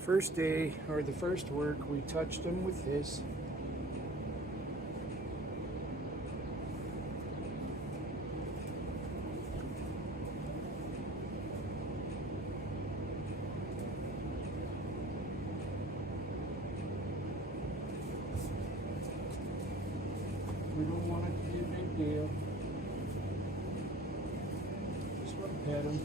First day, or the first work, we touched them with this. We don't want it to be a big deal. Just want to pet them.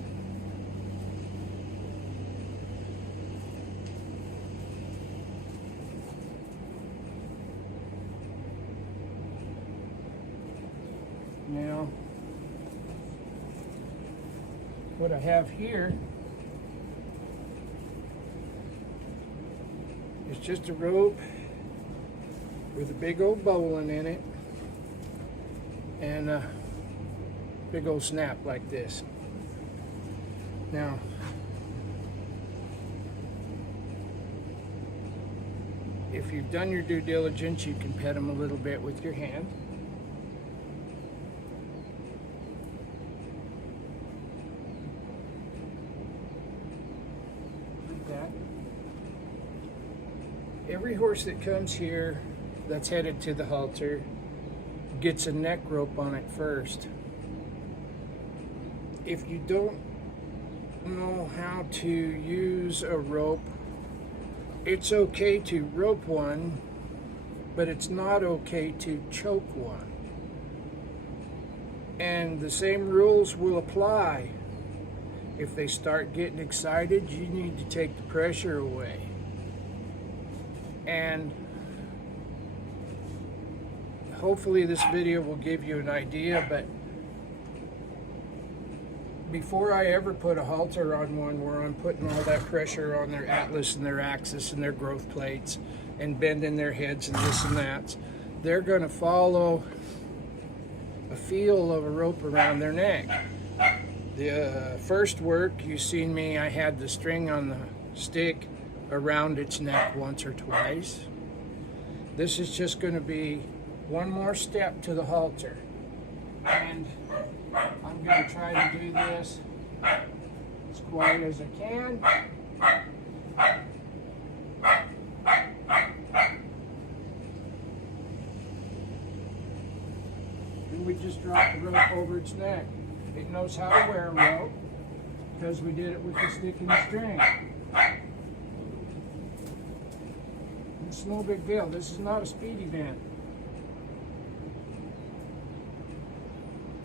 Now, what I have here is just a rope with a big old bowline in it and a big old snap like this. Now, if you've done your due diligence, you can pet them a little bit with your hand. That. Every horse that comes here that's headed to the halter gets a neck rope on it first. If you don't know how to use a rope, it's okay to rope one, but it's not okay to choke one. And the same rules will apply. If they start getting excited, you need to take the pressure away. And hopefully this video will give you an idea, but before I ever put a halter on one where I'm putting all that pressure on their atlas and their axis and their growth plates and bending their heads and this and that, they're going to follow a feel of a rope around their neck. The first work, you seen me, I had the string on the stick around its neck once or twice. This is just going to be one more step to the halter. And I'm going to try to do this as quiet as I can. And we just drop the rope over its neck. It knows how to wear a rope because we did it with the stick and the string. It's no big deal. This is not a speed event.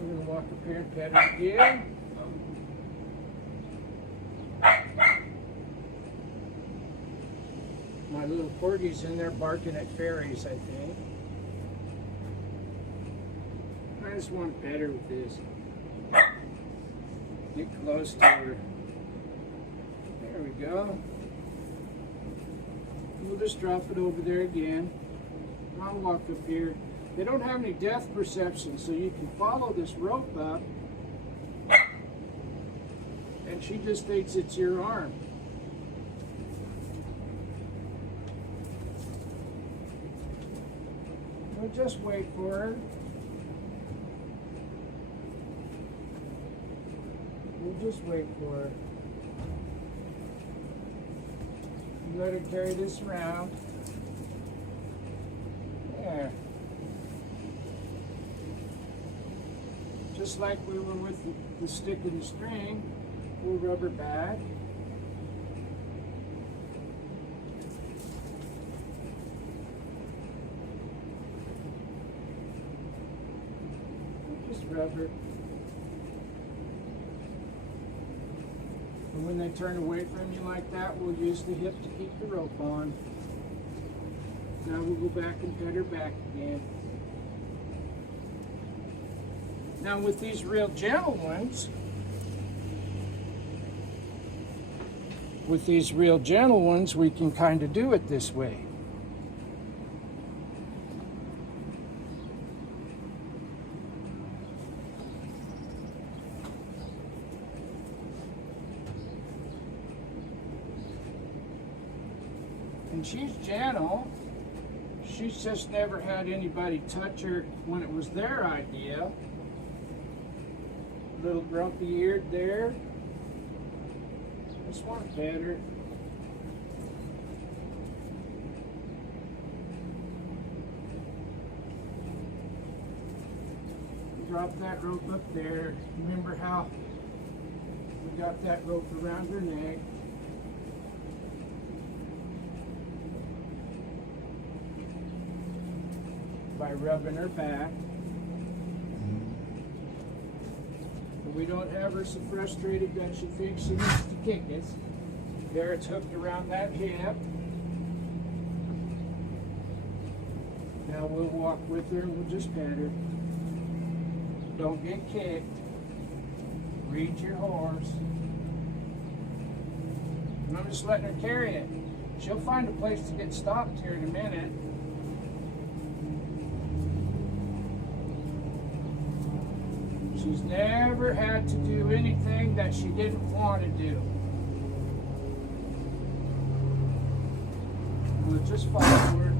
We're going to walk up here and pet it again. My little corgi's in there barking at fairies, I think. I just want to pet her with this. Get close to her. There we go. We'll just drop it over there again. I'll walk up here. They don't have any depth perception, so you can follow this rope up, and she just thinks it's your arm. We'll just wait for her. We'll just wait for her. Let her carry this around. There. Just like we were with the stick and the string, we'll rub her back. Just rub her. And when they turn away from you like that, we'll use the hip to keep the rope on. Now we'll go back and pet her back again. Now with these real gentle ones, we can kind of do it this way. And she's gentle. She's just never had anybody touch her when it was their idea. Little grumpy eared there. Just want to pet her. drop that rope up there. Remember how we got that rope around her neck. By rubbing her back. But we don't have her so frustrated that she thinks she needs to kick us. There, it's hooked around that hip. Now we'll walk with her and we'll just pet her. Don't get kicked. Read your horse. And I'm just letting her carry it. She'll find a place to get stopped here in a minute. She's never had to do anything that she didn't want to do. We'll just follow her.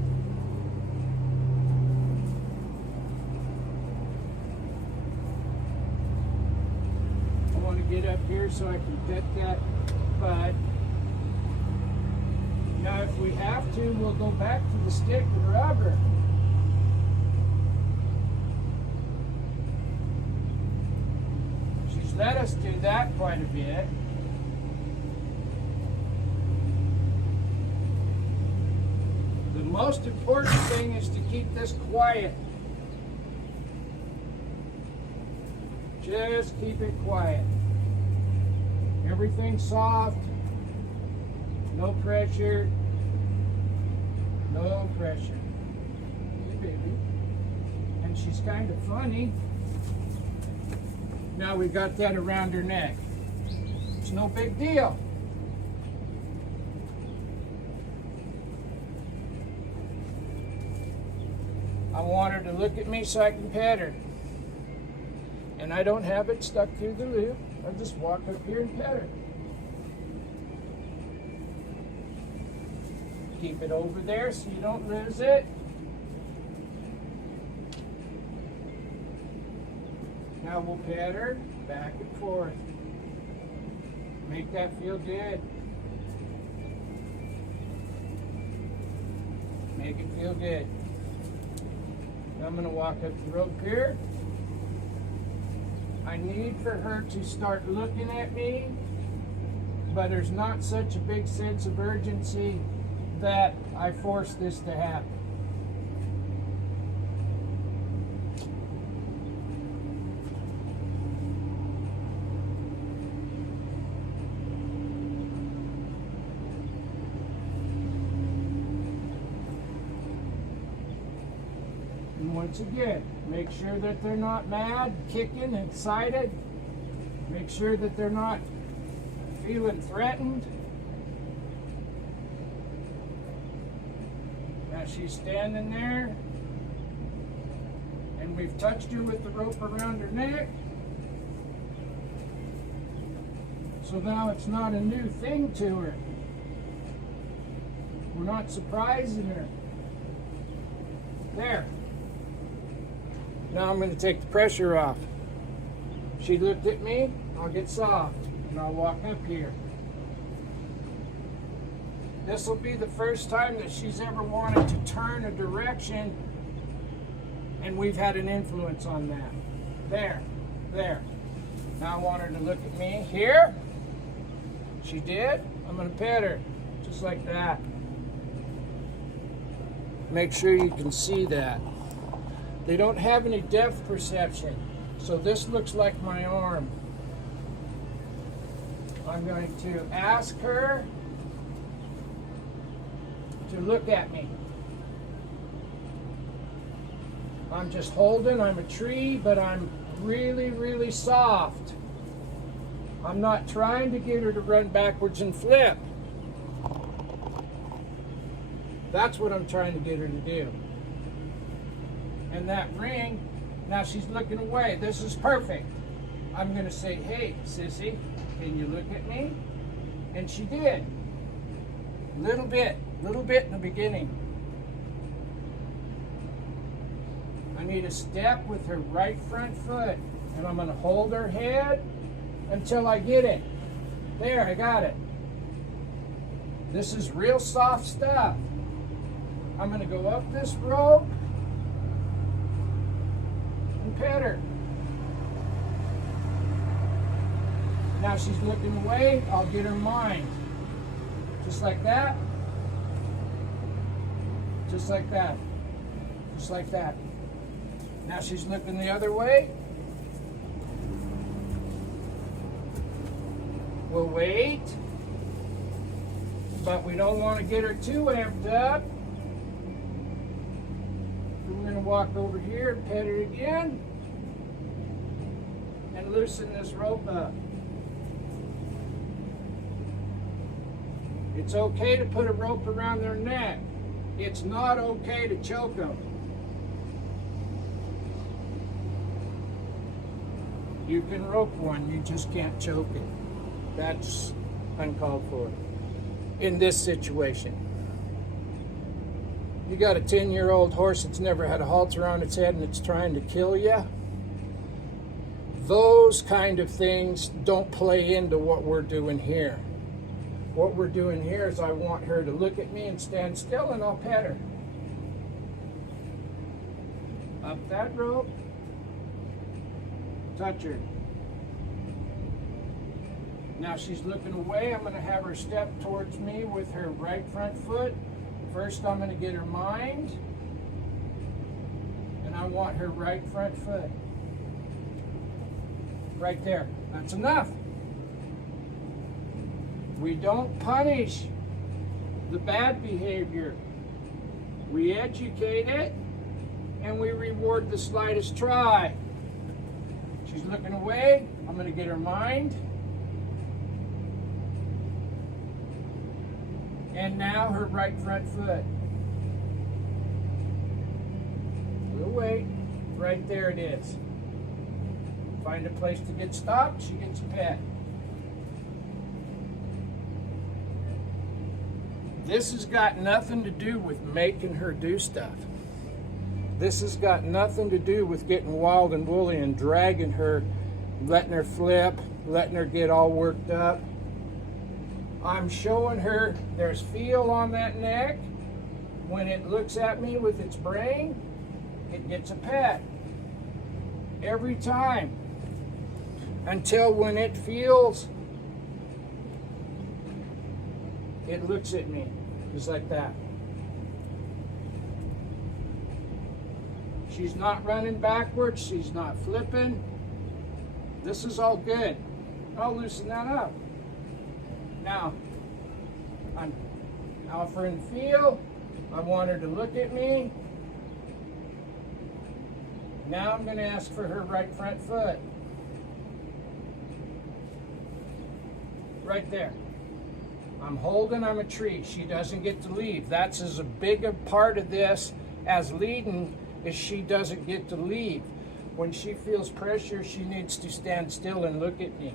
I want to get up here so I can pet that butt. Now if we have to, we'll go back to the stick and rub her. She's let us do that quite a bit. The most important thing is to keep this quiet. Just keep it quiet. Everything soft. No pressure. No pressure. Hey, baby. And she's kind of funny. Now we got that around her neck. It's no big deal. I want her to look at me so I can pet her. And I don't have it stuck through the loop. I just walk up here and pet her. Keep it over there so you don't lose it. Now we'll pet her back and forth. Make that feel good. Make it feel good. Now I'm going to walk up the rope here. I need for her to start looking at me, but there's not such a big sense of urgency that I force this to happen. And once again, make sure that they're not mad, kicking, excited. Make sure that they're not feeling threatened. Now she's standing there, and we've touched her with the rope around her neck. So now it's not a new thing to her. We're not surprising her. There. Now I'm going to take the pressure off. She looked at me, I'll get soft, and I'll walk up here. This will be the first time that she's ever wanted to turn a direction, and we've had an influence on that. There, there. Now I want her to look at me here. She did. I'm going to pet her, just like that. Make sure you can see that. They don't have any depth perception, so this looks like my arm. I'm going to ask her to look at me. I'm just holding, I'm a tree, but I'm really, really soft. I'm not trying to get her to run backwards and flip. That's what I'm trying to get her to do. And that ring, now she's looking away. This is perfect. I'm going to say, hey, sissy, can you look at me? And she did. Little bit in the beginning. I need a step with her right front foot, and I'm going to hold her head until I get it. There, I got it. This is real soft stuff. I'm going to go up this rope and pet her. Now she's looking away, I'll get her mind. Just like that. Just like that. Just like that. Now she's looking the other way. We'll wait. But we don't want to get her too amped up. We're going to walk over here and pet her again. And loosen this rope up. It's okay to put a rope around their neck. It's not okay to choke them. You can rope one, you just can't choke it. That's uncalled for in this situation. You got a 10-year-old horse that's never had a halter on its head and it's trying to kill you. Those kind of things don't play into what we're doing here. What we're doing here is I want her to look at me and stand still and I'll pet her. Up that rope. Touch her. Now she's looking away. I'm going to have her step towards me with her right front foot. First I'm going to get her mind. And I want her right front foot. Right there. That's enough. We don't punish the bad behavior. We educate it and we reward the slightest try. She's looking away. I'm going to get her mind. And now her right front foot. We'll wait. Right there it is. Find a place to get stopped. She gets a pet. This has got nothing to do with making her do stuff. This has got nothing to do with getting wild and woolly and dragging her, letting her flip, letting her get all worked up. I'm showing her there's feel on that neck. When it looks at me with its brain, it gets a pet. Every time. Until when it feels, it looks at me, just like that. She's not running backwards, she's not flipping. This is all good. I'll loosen that up. Now, I'm offering feel. I want her to look at me. Now I'm going to ask for her right front foot. Right there. I'm holding, I'm a tree. She doesn't get to leave. That's as a big a part of this as leading is she doesn't get to leave. When she feels pressure, she needs to stand still and look at me.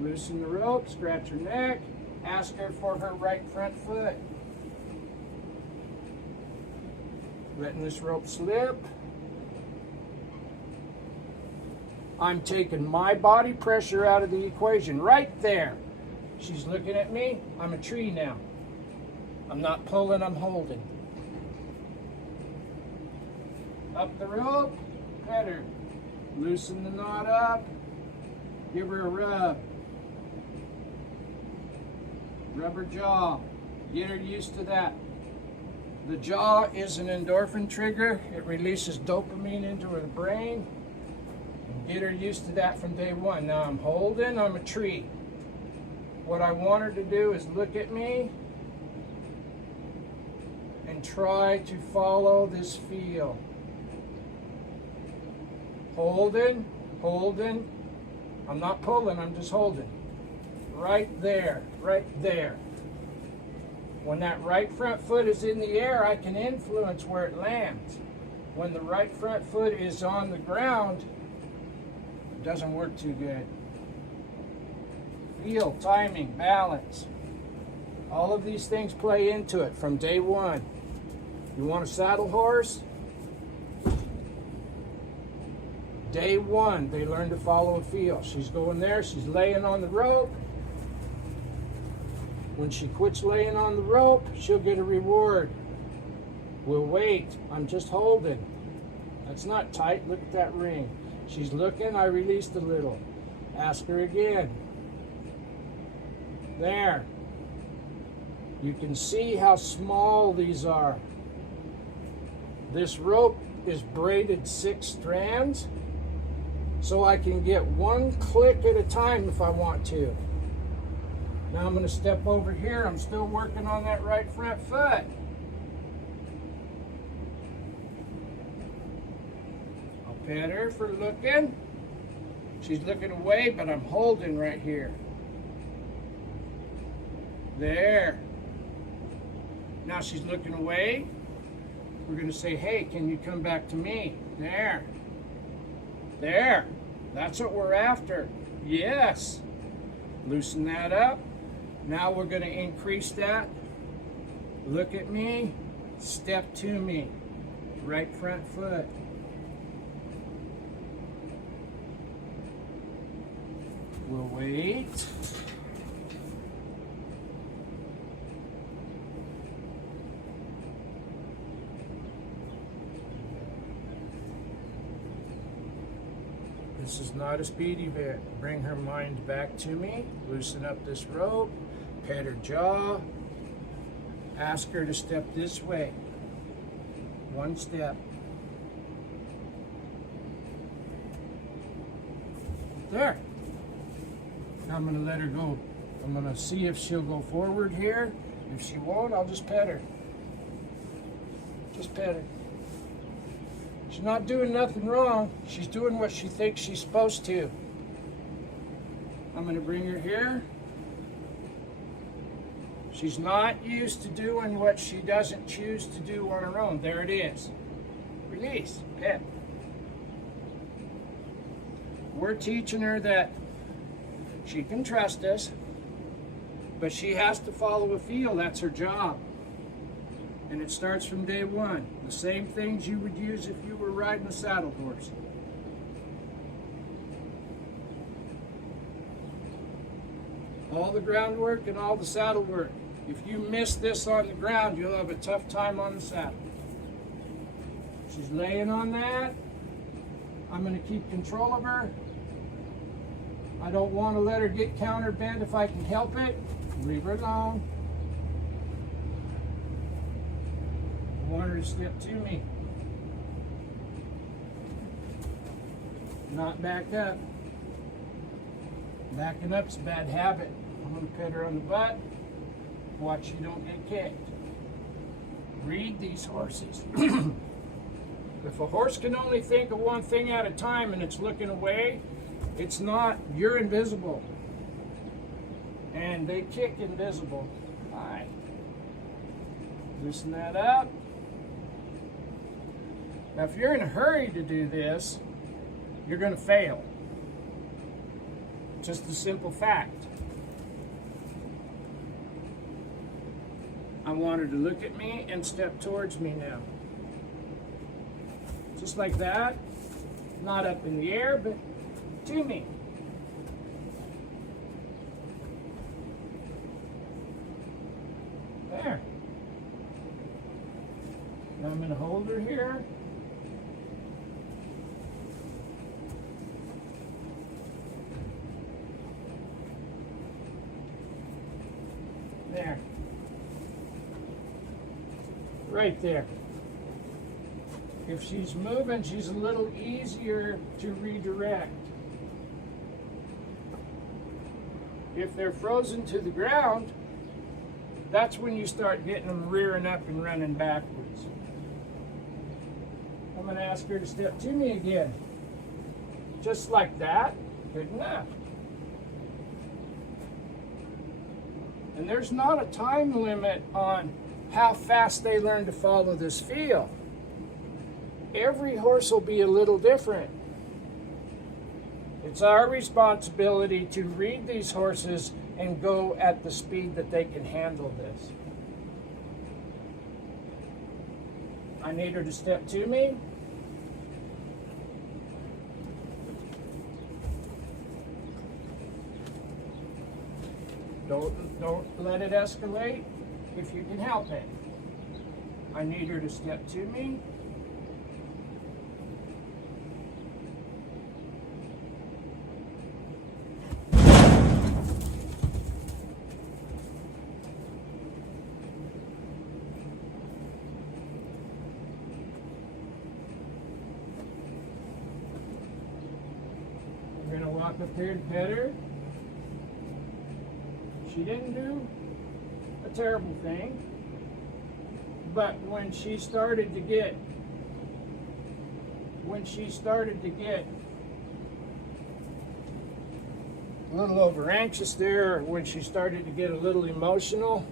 Loosen the rope, scratch her neck, ask her for her right front foot. Letting this rope slip. I'm taking my body pressure out of the equation right there. She's looking at me. I'm a tree now. I'm not pulling, I'm holding. Up the rope, pet her. Loosen the knot up. Give her a rub. Rub her jaw. Get her used to that. The jaw is an endorphin trigger. It releases dopamine into her brain. Get her used to that from day one. Now I'm holding, I'm a tree. What I want her to do is look at me and try to follow this feel. Holding, holding. I'm not pulling, I'm just holding. Right there, right there. When that right front foot is in the air, I can influence where it lands. When the right front foot is on the ground, it doesn't work too good. Feel, timing, balance. All of these things play into it from day one. You want a saddle horse? Day one, they learn to follow and feel. She's going there, she's laying on the rope. When she quits laying on the rope, she'll get a reward. We'll wait. I'm just holding. That's not tight. Look at that ring. She's looking, I released a little. Ask her again. There. You can see how small these are. This rope is braided 6 strands, so I can get 1 click at a time if I want to. Now I'm going to step over here. I'm still working on that right front foot. I'll pet her for looking. She's looking away, but I'm holding right here. There. Now she's looking away. We're going to say, hey, can you come back to me? There. There. That's what we're after. Yes. Loosen that up. Now we're going to increase that. Look at me. Step to me. Right front foot. We'll wait. This is not a speed event. Bring her mind back to me. Loosen up this rope. Pet her jaw. Ask her to step this way. 1 step. There. Now I'm going to let her go. I'm going to see if she'll go forward here. If she won't, I'll just pet her. Just pet her. She's not doing nothing wrong. She's doing what she thinks she's supposed to. I'm going to bring her here. She's not used to doing what she doesn't choose to do on her own. There it is. Release. Pet. We're teaching her that she can trust us, but she has to follow a feel. That's her job. And it starts from day 1. The same things you would use if you were riding a saddle horse. All the groundwork and all the saddle work. If you miss this on the ground, you'll have a tough time on the saddle. She's laying on that. I'm going to keep control of her. I don't want to let her get counterbent if I can help it. Leave her alone. I want her to step to me. Not back up. Backing up's a bad habit. I'm going to pet her on the butt. Watch you don't get kicked. Read these horses. If a horse can only think of one thing at a time and it's looking away, it's not, you're invisible. And they kick invisible. All right. Loosen that up. Now, if you're in a hurry to do this, you're going to fail. Just a simple fact. I want her to look at me and step towards me now. Just like that. Not up in the air, but to me. There. Now I'm going to hold her here. There. Right there. If she's moving, she's a little easier to redirect. If they're frozen to the ground, that's when you start getting them rearing up and running backwards. I'm going to ask her to step to me again. Just like that. Good enough. And there's not a time limit on how fast they learn to follow this feel. Every horse will be a little different. It's our responsibility to read these horses and go at the speed that they can handle this. I need her to step to me. Don't let it escalate if you can help it. I need her to step to me. walk up here to pet her. She didn't do a terrible thing. But when she started to get a little over anxious there, when she started to get a little emotional,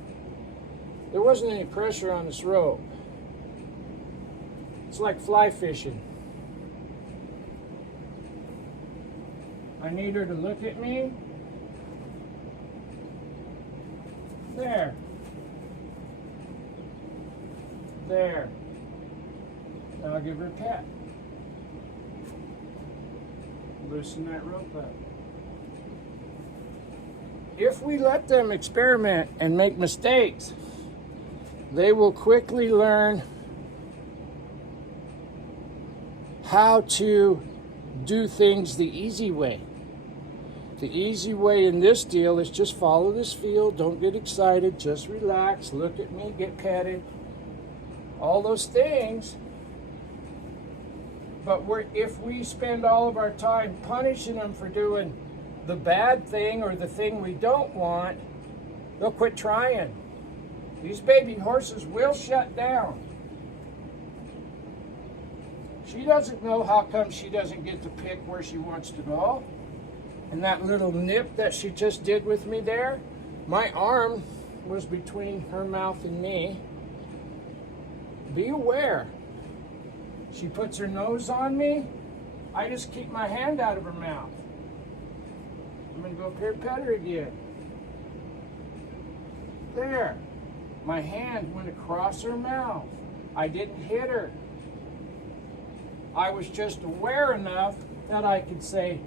there wasn't any pressure on this rope. It's like fly fishing. I need her to look at me. There. There. Now I'll give her a pat. Loosen that rope up. If we let them experiment and make mistakes, they will quickly learn how to do things the easy way. The easy way in this deal is just follow this feel. Don't get excited. Just relax. Look at me. Get petted. All those things. But if we spend all of our time punishing them for doing the bad thing or the thing we don't want, they'll quit trying. These baby horses will shut down. She doesn't know how come she doesn't get to pick where she wants to go. And that little nip that she just did with me there, my arm was between her mouth and me. Be aware. She puts her nose on me, I just keep my hand out of her mouth. I'm going to go up here and pet her again. There. My hand went across her mouth. I didn't hit her. I was just aware enough that I could say,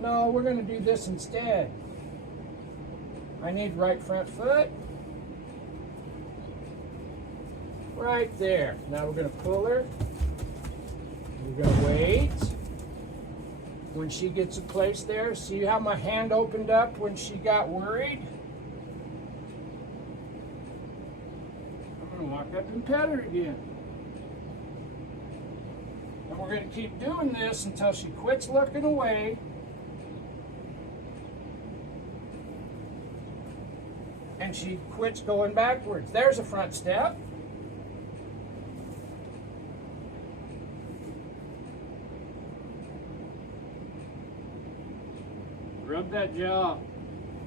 no, we're going to do this instead. I need right front foot. Right there. Now we're going to pull her. We're going to wait. When she gets a place there, see how my hand opened up when she got worried? I'm going to walk up and pet her again. And we're going to keep doing this until she quits looking away. And she quits going backwards. There's a front step. Rub that jaw.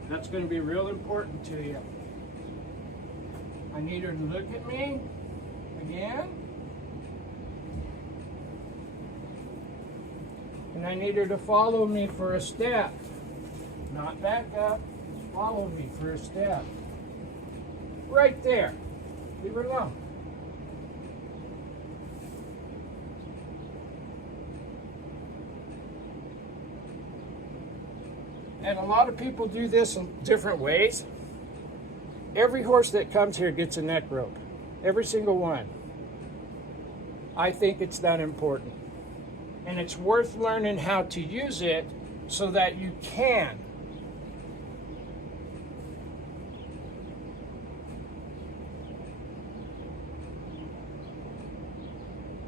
That's going to be real important to you. I need her to look at me again. And I need her to follow me for a step. Not back up. Follow me for a step. Right there. Leave her alone. And a lot of people do this in different ways. Every horse that comes here gets a neck rope. Every single one. I think it's that important. And it's worth learning how to use it so that you can.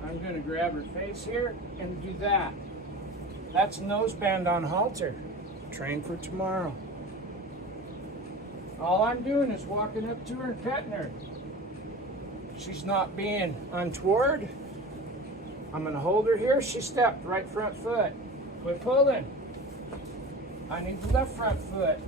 I'm going to grab her face here and do that. That's noseband on halter. Train for tomorrow. All I'm doing is walking up to her and petting her. She's not being untoward. I'm going to hold her here. She stepped right front foot. Quit pulling. I need the left front foot.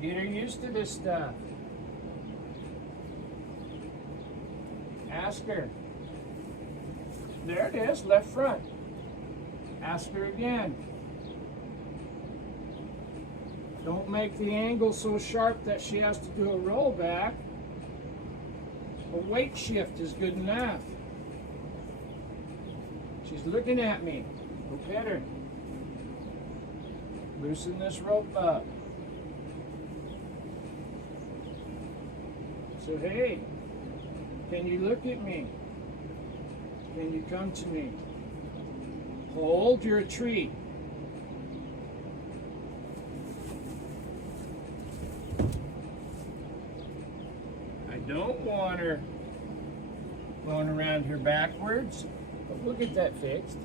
Get her used to this stuff. Ask her. There it is, left front. Ask her again. Don't make the angle so sharp that she has to do a roll back. A weight shift is good enough. She's looking at me. Go pet her. Loosen this rope up. So hey, can you look at me? Can you come to me? Hold your tree. don't want her going around here backwards, but we'll get that fixed.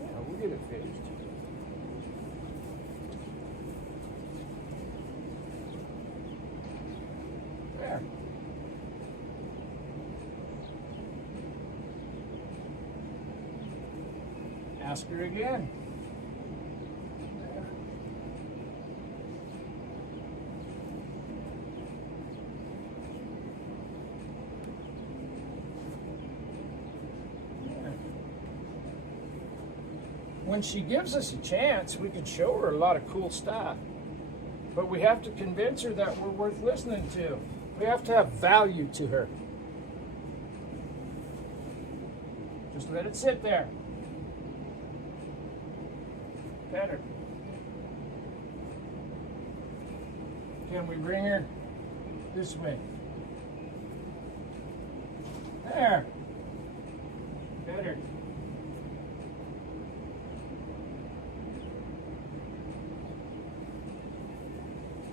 Yeah, we'll get it fixed. There. Ask her again. When she gives us a chance, we can show her a lot of cool stuff. But we have to convince her that we're worth listening to. We have to have value to her. Just let it sit there. Better. Can we bring her this way? There. Better.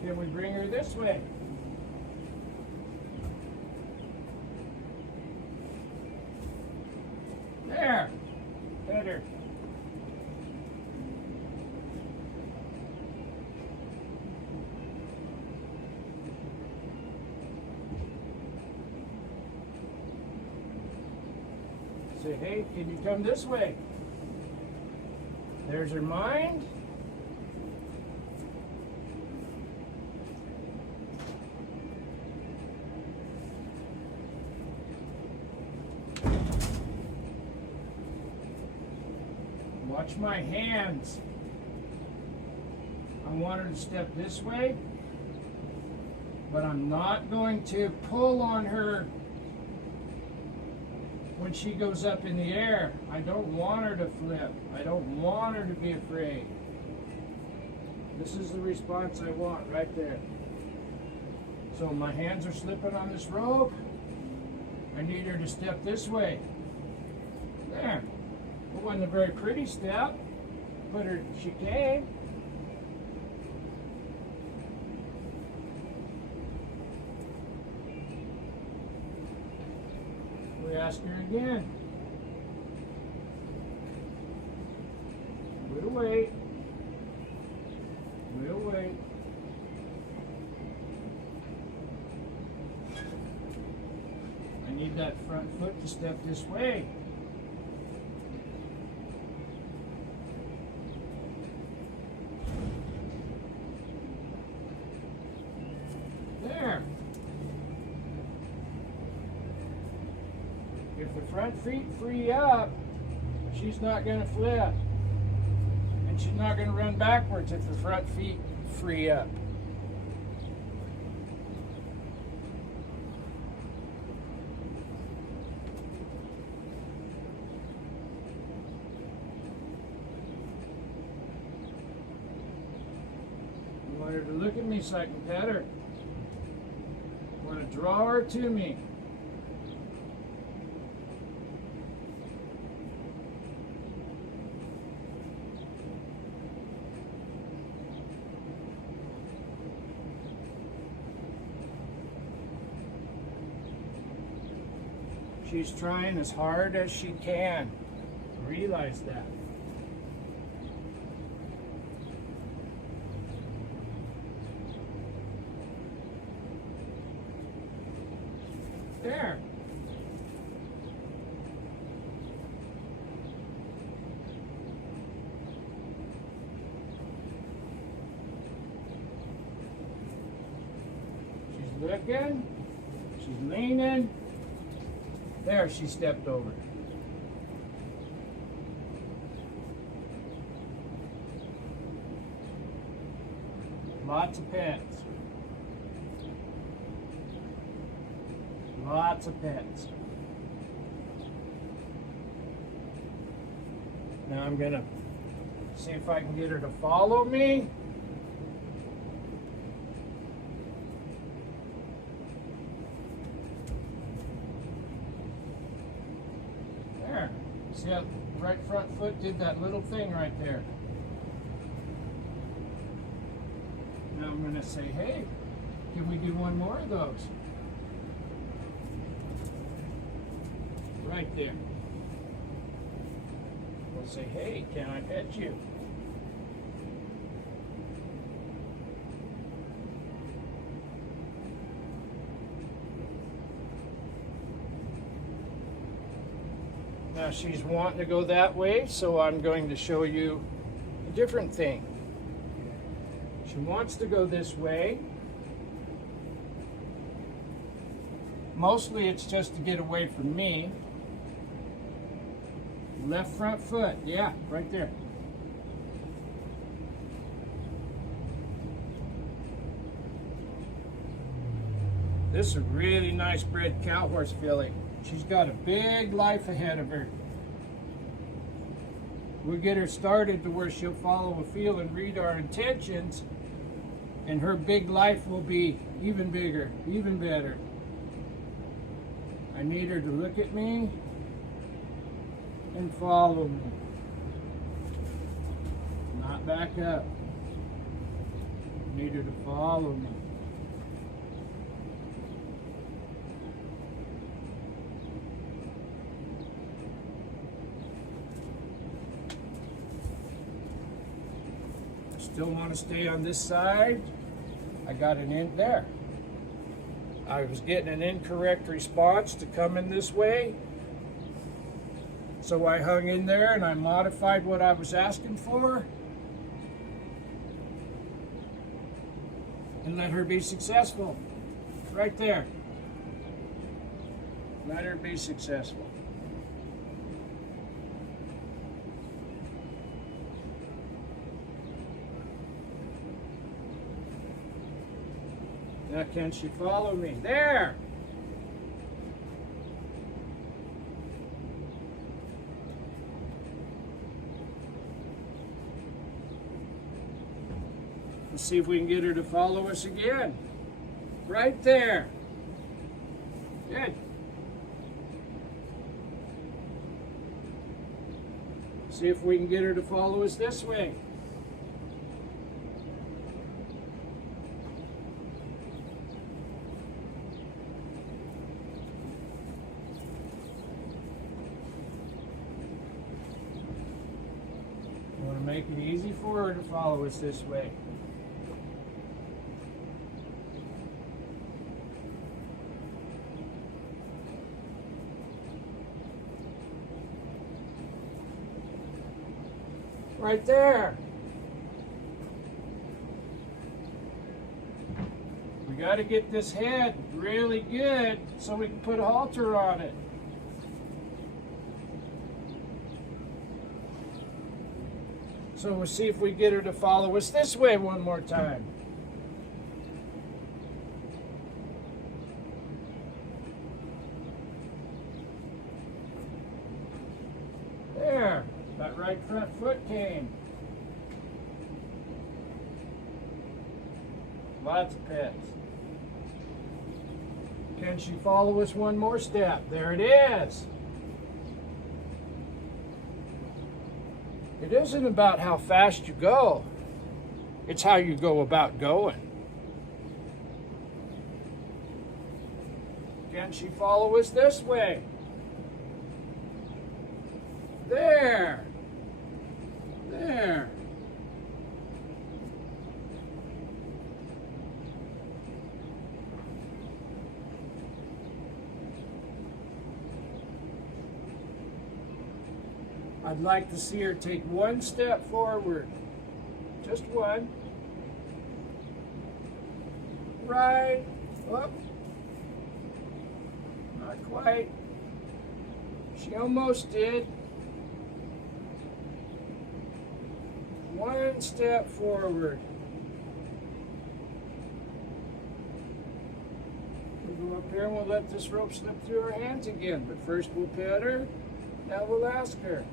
Can we bring her this way? There. Better. Say, hey, can you come this way? There's her mind. Watch my hands. I want her to step this way, but I'm not going to pull on her when she goes up in the air. I don't want her to flip. I don't want her to be afraid. This is the response I want right there. So my hands are slipping on this rope. I need her to step this way. There. It wasn't a very pretty step, but she came. We ask her again. We'll wait. We'll wait. I need that front foot to step this way. There. If the front feet free up, she's not going to flip. And she's not going to run backwards if the front feet free up. I want her to look at me so I can pet her. I want to draw her to me. She's trying as hard as she can. Realize that. There. She's looking. She's leaning. There, she stepped over. Lots of pets. Lots of pets. Now I'm going to see if I can get her to follow me. There. See how the right front foot did that little thing right there. Now I'm going to say, hey, Can we do one more of those? Right there. We'll say, hey, can I pet you? Now she's wanting to go that way, so I'm going to show you a different thing. She wants to go this way. Mostly it's just to get away from me. Left front foot, yeah, right there. This is a really nice bred cow horse filly. She's got a big life ahead of her. We'll get her started to where she'll follow a feel and read our intentions, and her big life will be even bigger, even better. I need her to look at me and follow me. Not back up. I need her to follow me. Still want to stay on this side. I got an in there. I was getting an incorrect response to coming this way. So I hung in there and I modified what I was asking for and let her be successful. Right there. Let her be successful. Now can she follow me? There! Let's see if we can get her to follow us again. Right there. Good. See if we can get her to follow us this way. Make it easy for her to follow us this way. Right there. We got to get this head really good so we can put a halter on it. So we'll see if we get her to follow us this way one more time. There, that right front foot came. Lots of pets. Can she follow us one more step? There it is. It isn't about how fast you go. It's how you go about going. Can she follow us this way? There. There. I'd like to see her take one step forward. Just one. Right. Up. Not quite. She almost did. One step forward. We'll go up here and we'll let this rope slip through her hands again. But first we'll pet her. Now we'll ask her.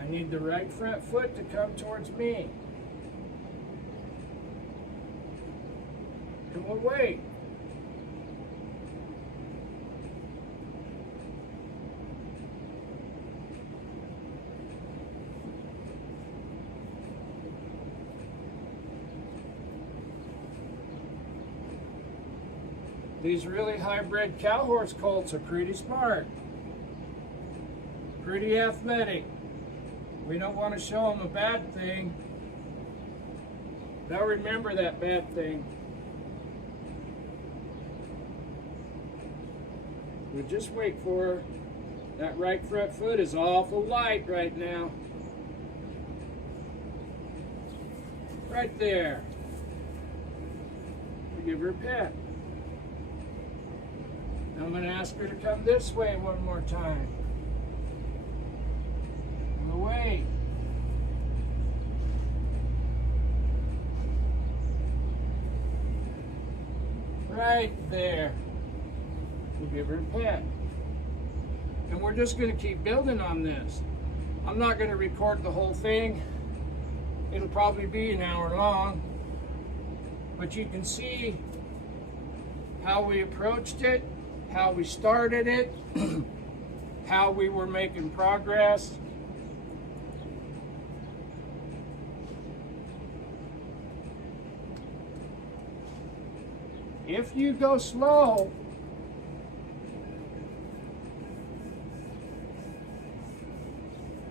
I need the right front foot to come towards me. And we'll wait. These really hybrid cow horse colts are pretty smart, pretty athletic. We don't want to show them a bad thing. They'll remember that bad thing. We'll just wait for her. That right front foot is awful light right now. Right there. We'll give her a pet. Now I'm going to ask her to come this way one more time. Away. Right there. We'll give her a pet. And we're just going to keep building on this. I'm not going to record the whole thing. It'll probably be an hour long. But you can see how we approached it, how we started it, how we were making progress. If you go slow,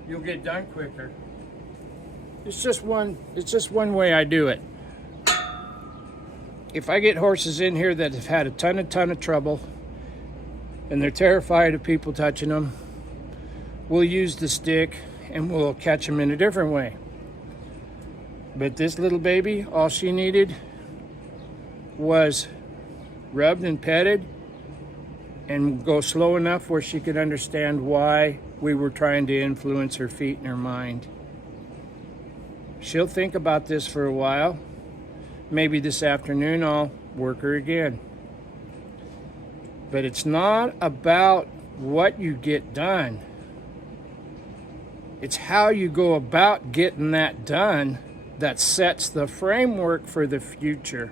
you'll get done quicker. It's just one way I do it. If I get horses in here that have had a ton of trouble and they're terrified of people touching them, we'll use the stick and we'll catch them in a different way. But this little baby, all she needed was rubbed and petted and go slow enough where she could understand why we were trying to influence her feet and her mind. She'll think about this for a while. Maybe this afternoon I'll work her again. But it's not about what you get done. It's how you go about getting that done that sets the framework for the future.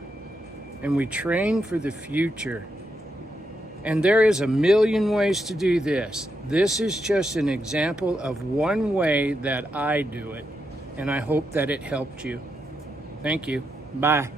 And we train for the future. And there is a million ways to do this. This is just an example of one way that I do it. And I hope that it helped you. Thank you. Bye.